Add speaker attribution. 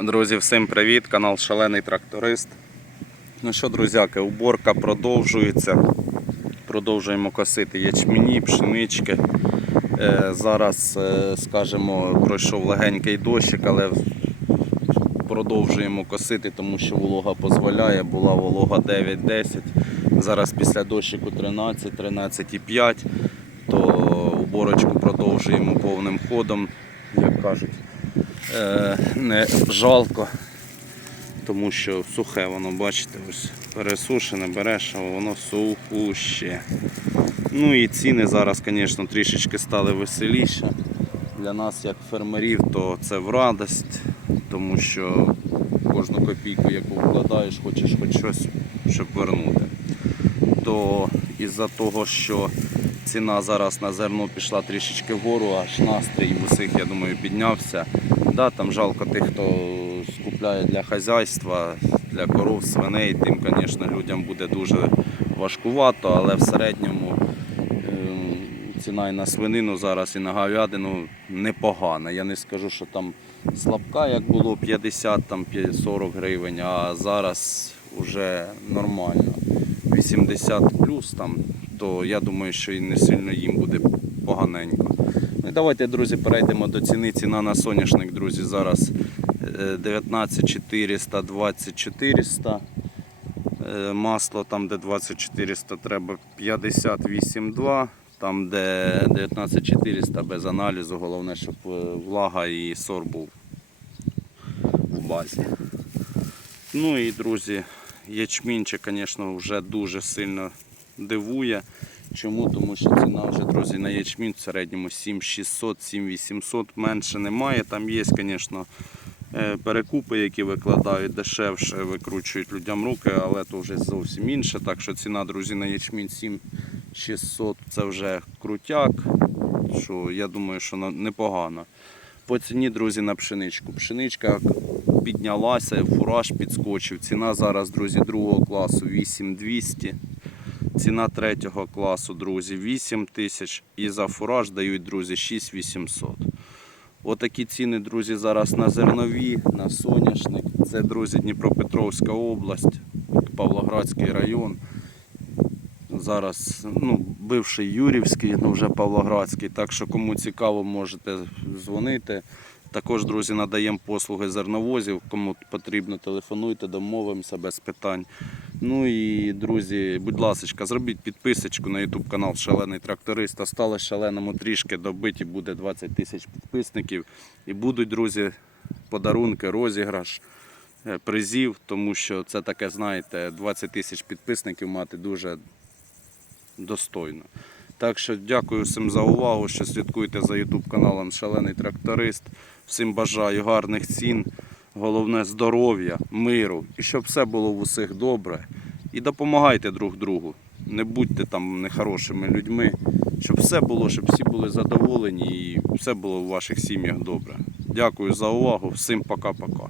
Speaker 1: Друзі, всім привіт! Канал Шалений Тракторист. Ну що, друзяки, уборка продовжується. Продовжуємо косити ячмені, пшенички. Е, Зараз, е, скажімо, пройшов легенький дощик, але продовжуємо косити, тому що волога дозволяє. Була волога 9-10. Зараз після дощику 13, 13,5, то уборочку продовжуємо повним ходом, як кажуть. Е, не жалко, тому що сухе воно, бачите, ось пересушене, береш, а воно сухуще. Ну і ціни зараз, звісно, трішечки стали веселіше. Для нас, як фермерів, то це в радость, тому що кожну копійку, яку вкладаєш, хочеш хоч щось, щоб вернути. То із-за того, що ціна зараз на зерно пішла трішечки вгору, аж настрій усіх, я думаю, піднявся. Да, там жалко тих, хто скупляє для хазяйства, для коров, свиней, тим, звісно, людям буде дуже важкувато, але в середньому ем, ціна і на свинину зараз, і на говядину непогана. Я не скажу, що там слабка, як було 50, там 40 гривень, а зараз вже нормально. 80 плюс там, то я думаю, що і не сильно їм буде поганенько. Ну давайте, друзі, перейдемо до ціни. Ціна на соняшник, друзі, зараз е, 19 400, 20 400. Е, Масло там, де 20 400, треба 58,2. Там, де 19 400 без аналізу, головне, щоб е, влага і сор був в базі. Ну і друзі, ячмінчик, звісно, вже дуже сильно дивує. Чому? Тому що ціна вже, друзі, на ячмінь в середньому 7600, 7800, менше немає. Там є, звісно, е, перекупи, які викладають дешевше, викручують людям руки, але то вже зовсім інше. Так що ціна, друзі, на ячмінь 7600 це вже крутяк. Що я думаю, що непогано. По ціні, друзі, на пшеничку. Пшеничка піднялася, фураж підскочив. Ціна зараз, друзі, другого класу 8200. Ціна третього класу, друзі, 8 тисяч. І за фураж дають, друзі, 6800. Отакі ціни, друзі, зараз на зернові, на соняшник. Це, друзі, Дніпропетровська область, Павлоградський район. Зараз ну, бивший Юрівський, ну вже Павлоградський. Так що кому цікаво, можете дзвонити. Також, друзі, надаємо послуги зерновозів. Кому потрібно, телефонуйте, домовимося без питань. Ну і друзі, будь ласка, зробіть підписочку на YouTube канал Шалений Тракторист. Осталось шаленому трішки добиті, буде 20 тисяч підписників. І будуть, друзі, подарунки, розіграш е, призів, тому що це таке, знаєте, 20 тисяч підписників мати дуже достойно. Так що дякую всім за увагу, що слідкуєте за YouTube каналом Шалений Тракторист. Всім бажаю гарних цін, головне здоров'я, миру і щоб все було в усіх добре. І допомагайте друг другу. Не будьте там нехорошими людьми, щоб все було, щоб всі були задоволені і все було в ваших сім'ях добре. Дякую за увагу. Всім пока-пока.